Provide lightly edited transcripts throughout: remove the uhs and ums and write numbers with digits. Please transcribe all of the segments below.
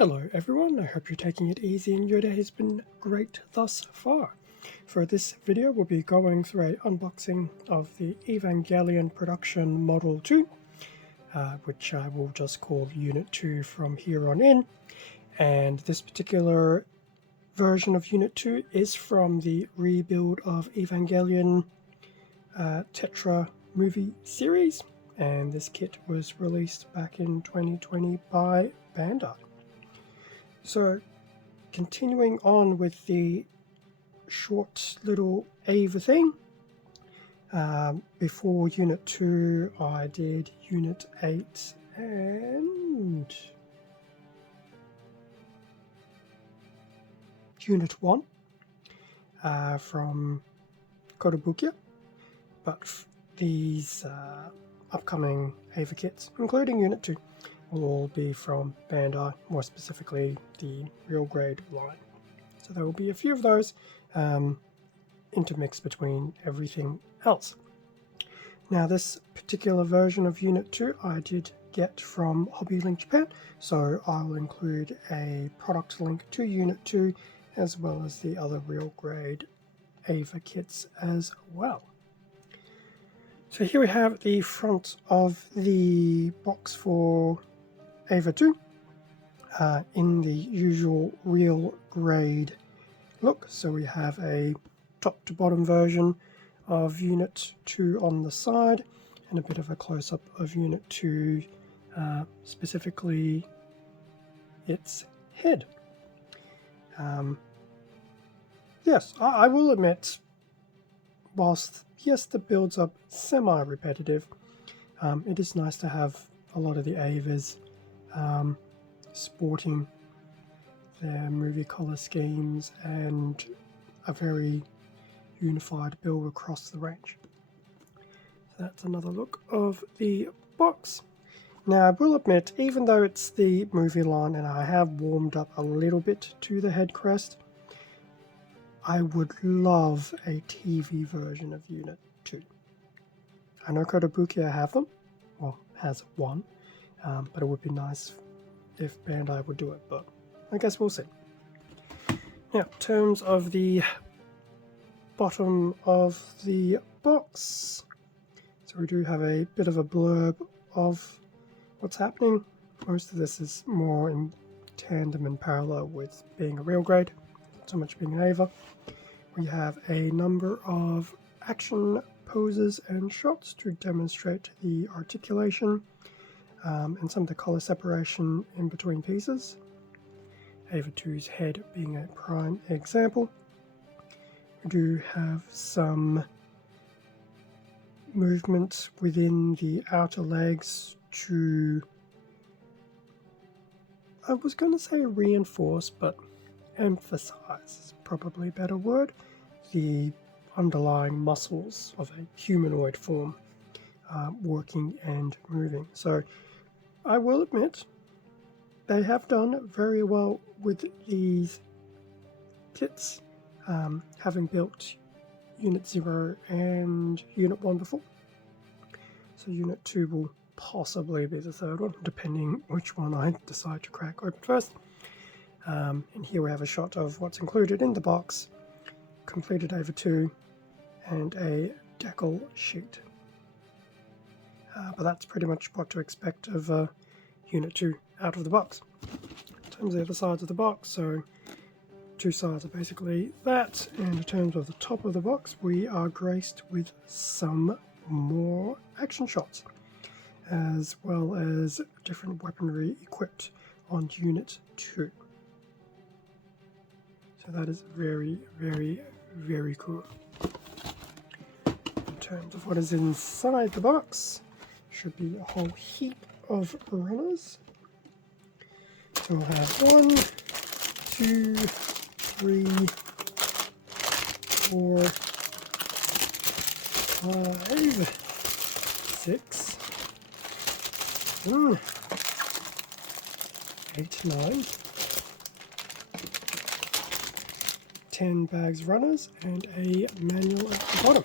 Hello everyone, I hope you're taking it easy and your day has been great thus far. For this video we'll be going through an unboxing of the Evangelion production Model 2, which I will just call Unit 2 from here on in. And this particular version of Unit 2 is from the rebuild of Evangelion Tetra movie series, and this kit was released back in 2020 by Bandai. So, continuing on with the short little Ava thing, before Unit 2 I did Unit 8 and Unit 1 from Kotobukiya, but these upcoming Ava kits, including Unit 2, will all be from Bandai, more specifically the real grade line. So there will be a few of those intermixed between everything else. Now this particular version of Unit 2 I did get from HobbyLink Japan, so I'll include a product link to Unit 2 as well as the other real grade Ava kits as well. So here we have the front of the box for Ava 2 in the usual real grade look. So we have a top to bottom version of Unit 2 on the side and a bit of a close-up of Unit 2, specifically its head. Yes, I will admit, whilst yes the builds are semi-repetitive, it is nice to have a lot of the Avas sporting their movie color schemes and a very unified build across the range. So that's another look of the box. Now I will admit, even though it's the movie line and I have warmed up a little bit to the head crest, I would love a TV version of Unit 2. I know Kotobukiya have them, well, has one, but it would be nice if Bandai would do it, but I guess we'll see. Now, in terms of the bottom of the box, so we do have a bit of a blurb of what's happening. Most of this is more in tandem and parallel with being a real grade, not so much being an Ava. We have a number of action poses and shots to demonstrate the articulation and some of the color separation in between pieces. Ava 2's head being a prime example. We do have some movement within the outer legs to, I was going to say reinforce, but emphasize is probably a better word, the underlying muscles of a humanoid form working and moving. So I will admit they have done very well with these kits, having built Unit 0 and Unit 1 before. So Unit 2 will possibly be the third one, depending which one I decide to crack open first. And here we have a shot of what's included in the box, completed Ava 2, and a Decal Sheet. But that's pretty much what to expect of Unit 2 out of the box. In terms of the other sides of the box, so two sides are basically that, and in terms of the top of the box, we are graced with some more action shots, as well as different weaponry equipped on Unit 2. So that is very, very, very cool. In terms of what is inside the box, should be a whole heap of runners. So we'll have 1, 2, 3, 4, 5, 6, 7, 8, 9, 10 bags runners, and a manual at the bottom.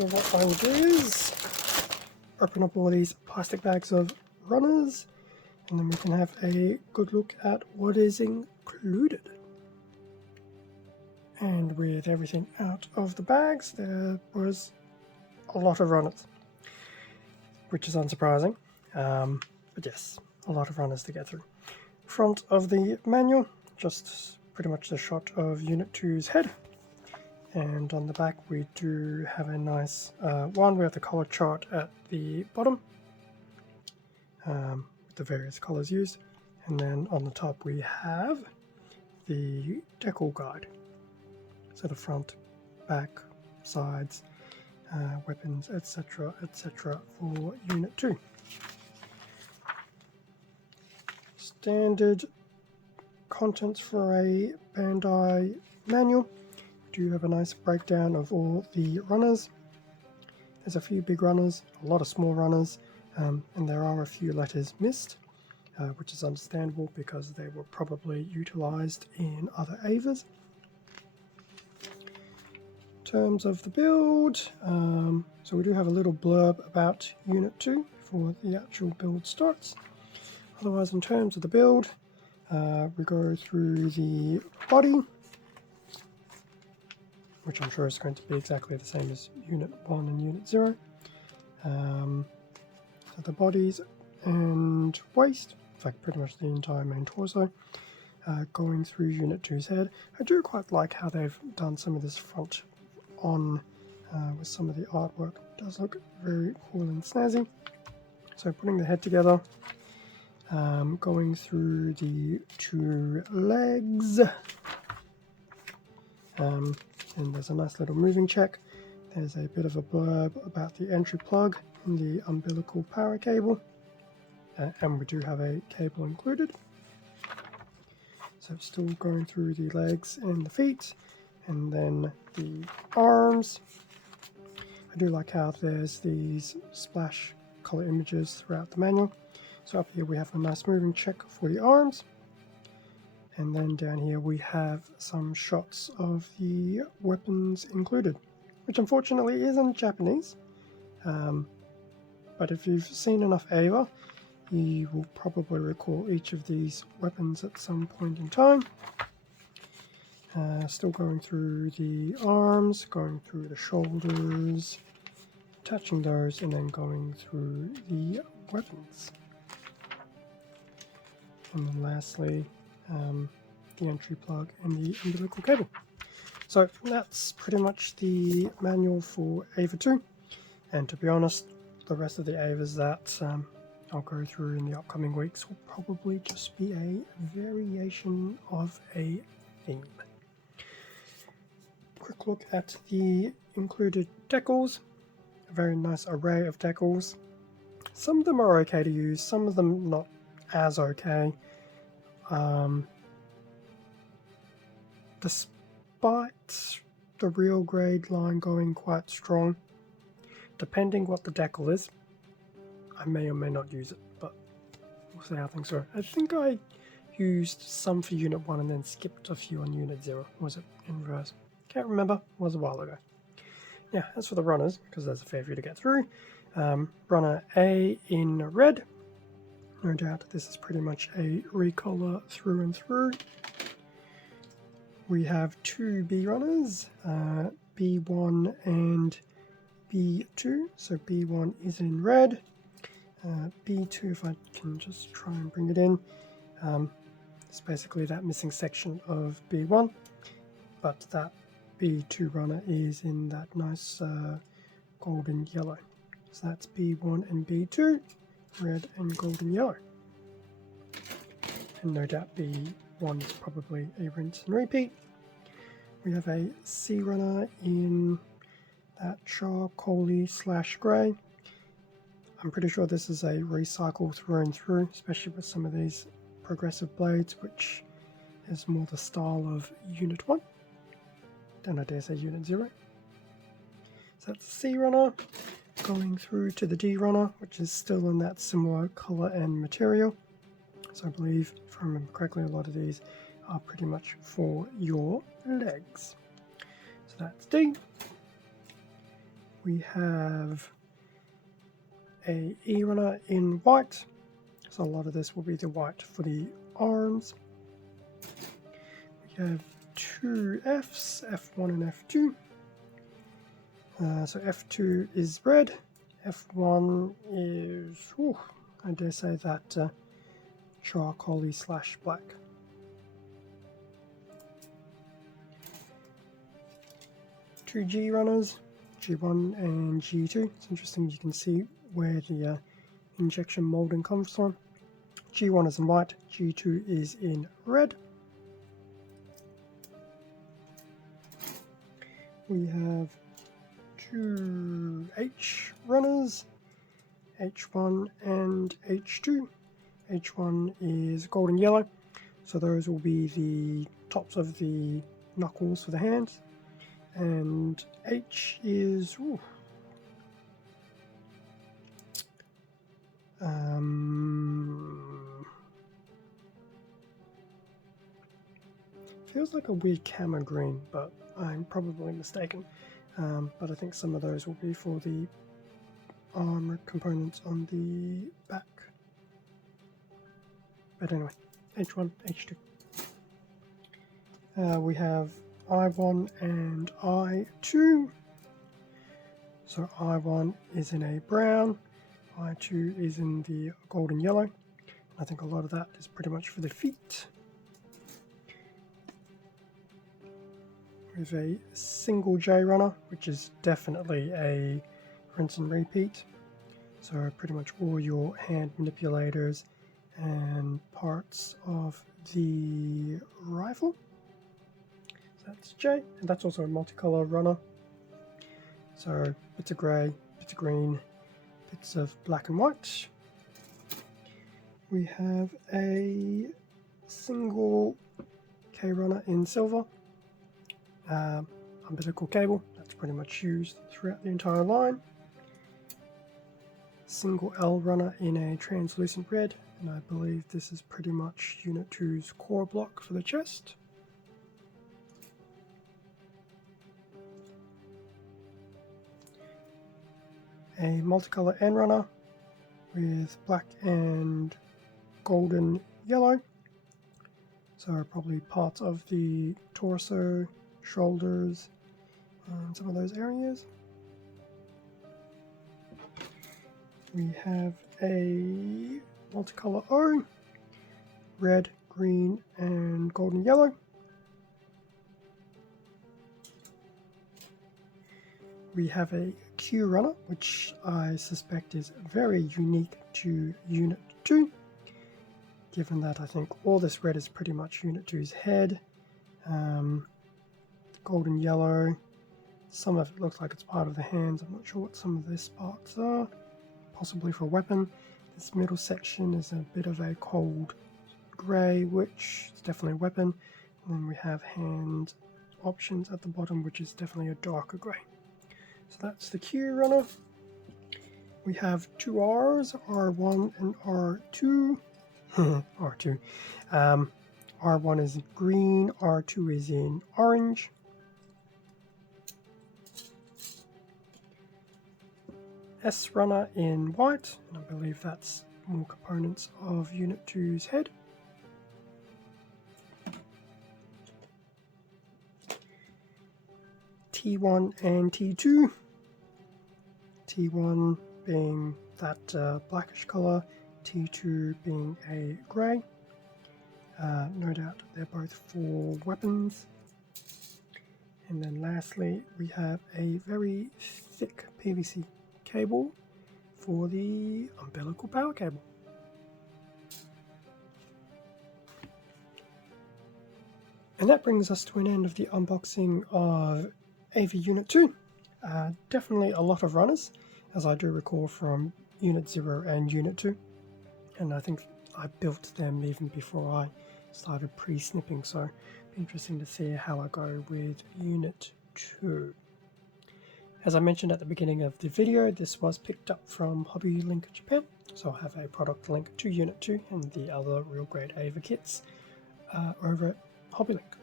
So what I will do is open up all these plastic bags of runners, and then we can have a good look at what is included. And with everything out of the bags, there was a lot of runners, which is unsurprising, but yes, a lot of runners to get through. Front of the manual, just pretty much the shot of Unit 2's head, and on the back we do have a nice one. We have the color chart at the bottom with the various colors used, and then on the top we have the decal guide. So the front, back, sides, weapons, etc., etc. for Unit 2. Standard contents for a Bandai manual. We do have a nice breakdown of all the runners. There's a few big runners, a lot of small runners, and there are a few letters missed, which is understandable because they were probably utilized in other AVAs. Terms of the build, so we do have a little blurb about Unit 2 before the actual build starts. Otherwise, in terms of the build, we go through the body, which I'm sure is going to be exactly the same as Unit 1 and Unit 0. So the bodies and waist, in fact pretty much the entire main torso, going through Unit 2's head. I do quite like how they've done some of this front on with some of the artwork. It does look very cool and snazzy. So putting the head together, going through the 2 legs, and there's a nice little moving check. There's a bit of a blurb about the entry plug and the umbilical power cable, and we do have a cable included. So still going through the legs and the feet, and then the arms. I do like how there's these splash color images throughout the manual. So up here we have a nice moving check for the arms, and then down here we have some shots of the weapons included, which unfortunately isn't Japanese, but if you've seen enough AVA, you will probably recall each of these weapons at some point in time. Still going through the arms, going through the shoulders, attaching those, and then going through the weapons. And then lastly, the entry plug and the umbilical cable. So that's pretty much the manual for AVA 2, and to be honest, the rest of the AVAs that I'll go through in the upcoming weeks will probably just be a variation of a theme. Quick look at the included decals. A very nice array of decals. Some of them are okay to use, some of them not as okay. Despite the real grade line going quite strong, depending what the decal is, I may or may not use it, but we'll see how things go. I think I used some for Unit 1 and then skipped a few on Unit 0. Was it in reverse? Can't remember, it was a while ago. Yeah, as for the runners, because there's a fair few to get through, runner A in red. No doubt this is pretty much a recolor through and through. We have 2 B runners, B1 and B2. So B1 is in red. B2, if I can just try and bring it in, it's basically that missing section of B1, but that B2 runner is in that nice golden yellow. So that's B1 and B2, red and golden yellow. And no doubt B1 is probably a rinse and repeat. We have a C runner in that charcoaly / grey. I'm pretty sure this is a recycle through and through, especially with some of these progressive blades, which is more the style of Unit 1. Don't I dare say Unit 0. So that's the C runner, going through to the D runner, which is still in that similar colour and material. So I believe, if I remember correctly, a lot of these are pretty much for your legs. So that's D. We have a E runner in white, So a lot of this will be the white for the arms. We have two Fs, F1 and F2. So F2 is red, F1 is, I dare say that charcoaly / black. Two G runners, G1 and G2. It's interesting, you can see where the injection molding comes from. G1 is in white, G2 is in red. We have two H runners, H1 and H2. H1 is golden yellow, so those will be the tops of the knuckles for the hands. And H is feels like a weird camera green, but I'm probably mistaken. But I think some of those will be for the armor components on the back. But anyway, H1, H2. We have I1 and I2. So I1 is in a brown, I2 is in the golden yellow. I think a lot of that is pretty much for the feet. We have a single J runner, which is definitely a rinse and repeat. So pretty much all your hand manipulators and parts of the rifle. So that's J, and that's also a multicolor runner. So bits of grey, bits of green, bits of black and white. We have a single K runner in silver. Umbilical cable, that's pretty much used throughout the entire line. Single L runner in a translucent red, and I believe this is pretty much Unit 2's core block for the chest. A multicolor N runner with black and golden yellow, so probably parts of the torso, shoulders, and some of those areas. We have a multicolor O, red, green, and golden yellow. We have a Q runner, which I suspect is very unique to Unit 2, given that I think all this red is pretty much Unit 2's head. Golden yellow, some of it looks like it's part of the hands. I'm not sure what some of these parts are, possibly for a weapon. This middle section is a bit of a cold grey, which is definitely a weapon. And then we have hand options at the bottom, which is definitely a darker grey. So that's the Q runner. We have two R's, R1 and R2. R2. R1 is green, R2 is in orange. S runner in white, and I believe that's more components of Unit 2's head. T1 and T2. T1 being that blackish color, T2 being a grey. No doubt they're both for weapons. And then lastly, we have a very thick PVC cable for the umbilical power cable. And that brings us to an end of the unboxing of AV Unit 2. Definitely a lot of runners, as I do recall from Unit 0 and Unit 2. And I think I built them even before I started pre-snipping, so it'll be interesting to see how I go with Unit 2. As I mentioned at the beginning of the video, this was picked up from Hobby Link Japan, so I'll have a product link to Unit 2 and the other real great AVA kits over at Hobby Link.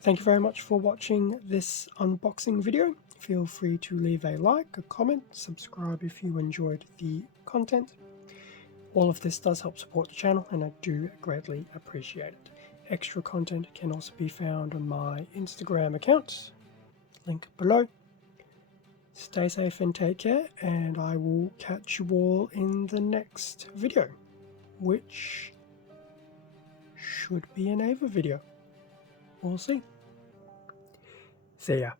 Thank you very much for watching this unboxing video. Feel free to leave a like, a comment, subscribe if you enjoyed the content. All of this does help support the channel, and I do greatly appreciate it. Extra content can also be found on my Instagram account, link below. Stay safe and take care, and I will catch you all in the next video, which should be an Ava video. We'll see. See ya.